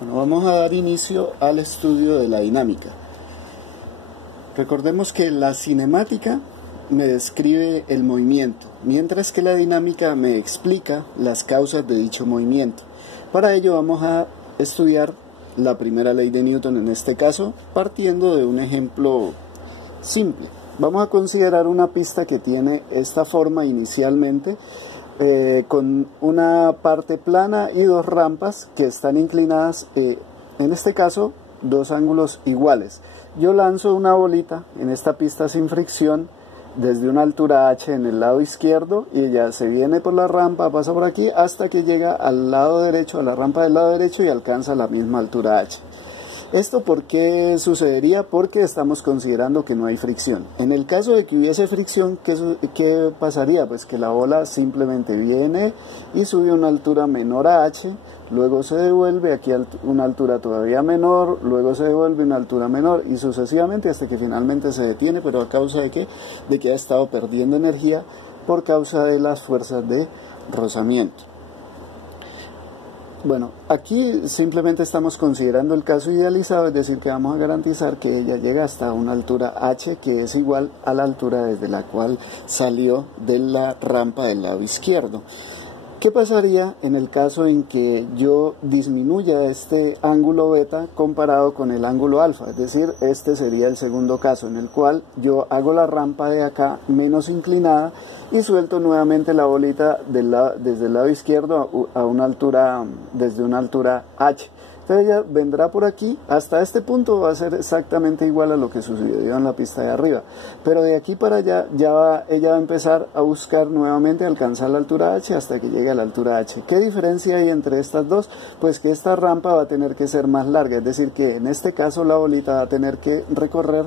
Bueno, vamos a dar inicio al estudio de la dinámica. Recordemos que la cinemática me describe el movimiento, mientras que la dinámica me explica las causas de dicho movimiento. Para ello vamos a estudiar la primera ley de Newton, en este caso, partiendo de un ejemplo simple. Vamos a considerar una pista que tiene esta forma inicialmente, con una parte plana y dos rampas que están inclinadas, en este caso, dos ángulos iguales. Yo lanzo una bolita en esta pista sin fricción desde una altura h en el lado izquierdo y ella se viene por la rampa, pasa por aquí hasta que llega al lado derecho, a la rampa del lado derecho, y alcanza la misma altura h. ¿Esto por qué sucedería? Porque estamos considerando que no hay fricción. En el caso de que hubiese fricción, ¿qué pasaría? Pues que la bola simplemente viene y sube a una altura menor a h, luego se devuelve aquí a una altura todavía menor, luego se devuelve a una altura menor y sucesivamente hasta que finalmente se detiene. ¿Pero a causa de qué? De que ha estado perdiendo energía por causa de las fuerzas de rozamiento. Bueno, aquí simplemente estamos considerando el caso idealizado, es decir, que vamos a garantizar que ella llega hasta una altura h, que es igual a la altura desde la cual salió de la rampa del lado izquierdo. ¿Qué pasaría en el caso en que yo disminuya este ángulo beta comparado con el ángulo alfa? Es decir, este sería el segundo caso, en el cual yo hago la rampa de acá menos inclinada y suelto nuevamente la bolita desde el lado izquierdo a una altura, desde una altura h. Entonces ella vendrá por aquí, hasta este punto va a ser exactamente igual a lo que sucedió en la pista de arriba, pero de aquí para allá ella va a empezar a buscar nuevamente alcanzar la altura h hasta que llegue a la altura h. ¿Qué diferencia hay entre estas dos? Pues que esta rampa va a tener que ser más larga, es decir, que en este caso la bolita va a tener que recorrer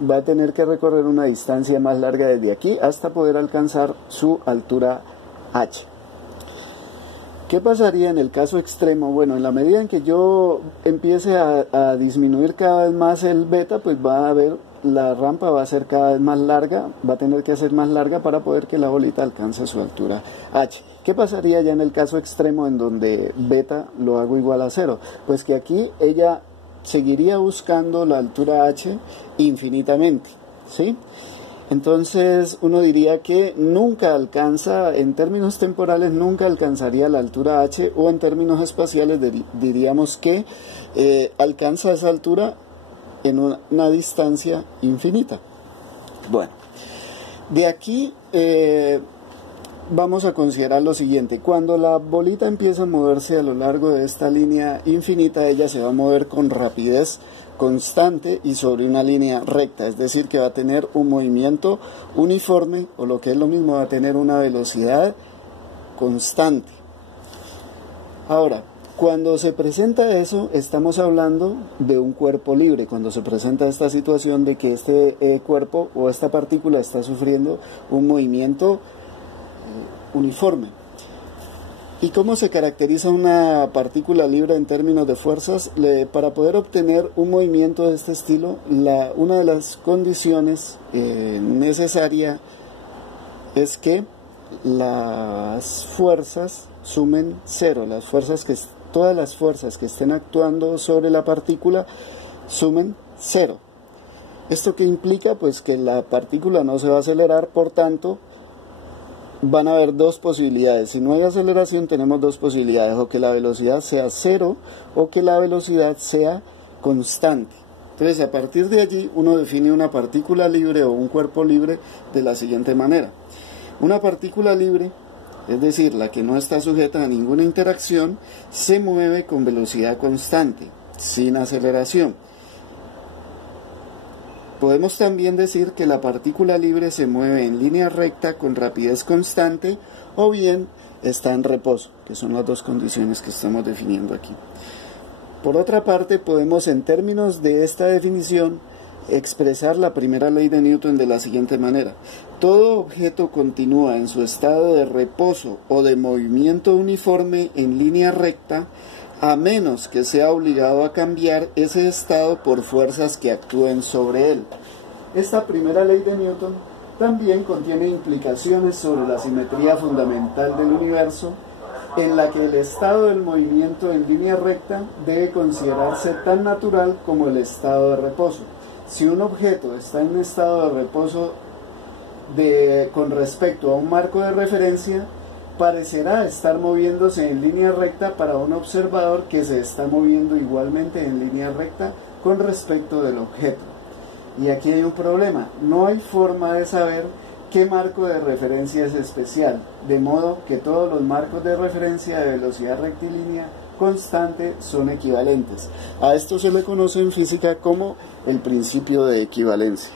va a tener que recorrer una distancia más larga desde aquí hasta poder alcanzar su altura h. ¿Qué pasaría en el caso extremo? Bueno, en la medida en que yo empiece a disminuir cada vez más el beta, pues la rampa va a ser cada vez más larga, va a tener que ser más larga para poder que la bolita alcance su altura h. ¿Qué pasaría ya en el caso extremo en donde beta lo hago igual a 0? Pues que aquí ella seguiría buscando la altura h infinitamente, ¿sí? Entonces uno diría que nunca alcanza, en términos temporales, nunca alcanzaría la altura h, o en términos espaciales diríamos que alcanza esa altura en una distancia infinita. Bueno, de aquí vamos a considerar lo siguiente. Cuando la bolita empieza a moverse a lo largo de esta línea infinita, ella se va a mover con rapidez constante y sobre una línea recta, es decir, que va a tener un movimiento uniforme, o lo que es lo mismo, va a tener una velocidad constante. Ahora, cuando se presenta eso, estamos hablando de un cuerpo libre. Cuando se presenta esta situación de que este cuerpo o esta partícula está sufriendo un movimiento uniforme. ¿Y cómo se caracteriza una partícula libre en términos de fuerzas? Para poder obtener un movimiento de este estilo, una de las condiciones necesarias es que las fuerzas sumen 0. Todas las fuerzas que estén actuando sobre la partícula sumen 0. ¿Esto qué implica? Pues que la partícula no se va a acelerar, por tanto, van a haber dos posibilidades. Si no hay aceleración, tenemos dos posibilidades: o que la velocidad sea 0 o que la velocidad sea constante. Entonces, a partir de allí, uno define una partícula libre o un cuerpo libre de la siguiente manera. Una partícula libre, es decir, la que no está sujeta a ninguna interacción, se mueve con velocidad constante, sin aceleración. Podemos también decir que la partícula libre se mueve en línea recta con rapidez constante, o bien está en reposo, que son las dos condiciones que estamos definiendo aquí. Por otra parte, podemos, en términos de esta definición, expresar la primera ley de Newton de la siguiente manera: todo objeto continúa en su estado de reposo o de movimiento uniforme en línea recta, a menos que sea obligado a cambiar ese estado por fuerzas que actúen sobre él. Esta primera ley de Newton también contiene implicaciones sobre la simetría fundamental del universo en la que el estado del movimiento en línea recta debe considerarse tan natural como el estado de reposo. Si un objeto está en estado de reposo con respecto a un marco de referencia, parecerá estar moviéndose en línea recta para un observador que se está moviendo igualmente en línea recta con respecto del objeto. Y aquí hay un problema, no hay forma de saber qué marco de referencia es especial, de modo que todos los marcos de referencia de velocidad rectilínea constante son equivalentes. A esto se le conoce en física como el principio de equivalencia.